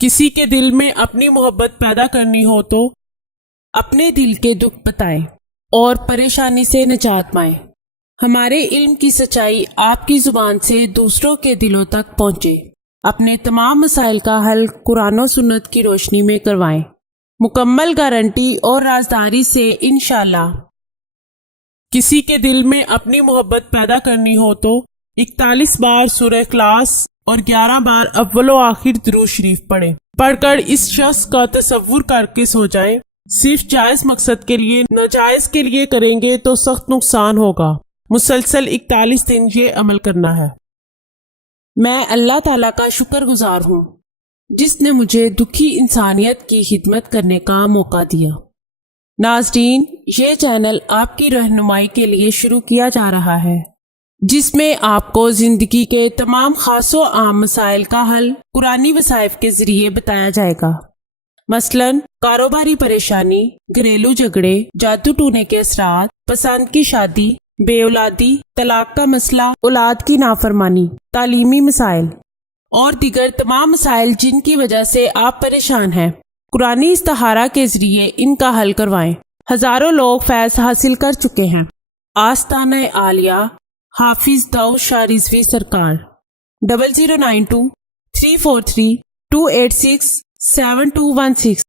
کسی کے دل میں اپنی محبت پیدا کرنی ہو تو اپنے دل کے دکھ بتائیں اور پریشانی سے نجات پائیں۔ ہمارے علم کی سچائی آپ کی زبان سے دوسروں کے دلوں تک پہنچے۔ اپنے تمام مسائل کا حل قرآن و سنت کی روشنی میں کروائیں، مکمل گارنٹی اور رازداری سے انشاءاللہ۔ کسی کے دل میں اپنی محبت پیدا کرنی ہو تو 41 بار سورہ اخلاص اور 11 بار اول و آخر درود شریف پڑھیں۔ پڑھ کر اس شخص کا تصور کر کے سو جائیں۔ صرف جائز مقصد کے لیے ناجائز کے لیے کریں گے تو سخت نقصان ہوگا۔ مسلسل 41 دن یہ عمل کرنا ہے۔ میں اللہ تعالیٰ کا شکر گزار ہوں جس نے مجھے دکھی انسانیت کی خدمت کرنے کا موقع دیا۔ ناظرین، یہ چینل آپ کی رہنمائی کے لیے شروع کیا جا رہا ہے، جس میں آپ کو زندگی کے تمام خاص و عام مسائل کا حل قرآنی وظائف کے ذریعے بتایا جائے گا۔ مثلاً کاروباری پریشانی، گھریلو جھگڑے، جادو ٹونے کے اثرات، پسند کی شادی، بے اولادی، طلاق کا مسئلہ، اولاد کی نافرمانی، تعلیمی مسائل اور دیگر تمام مسائل جن کی وجہ سے آپ پریشان ہیں، قرآنی استخارہ کے ذریعے ان کا حل کروائیں۔ ہزاروں لوگ فیض حاصل کر چکے ہیں۔ آستانہ عالیہ حافظ داؤد شاہ رضوی سرکار 0092 343 286 7216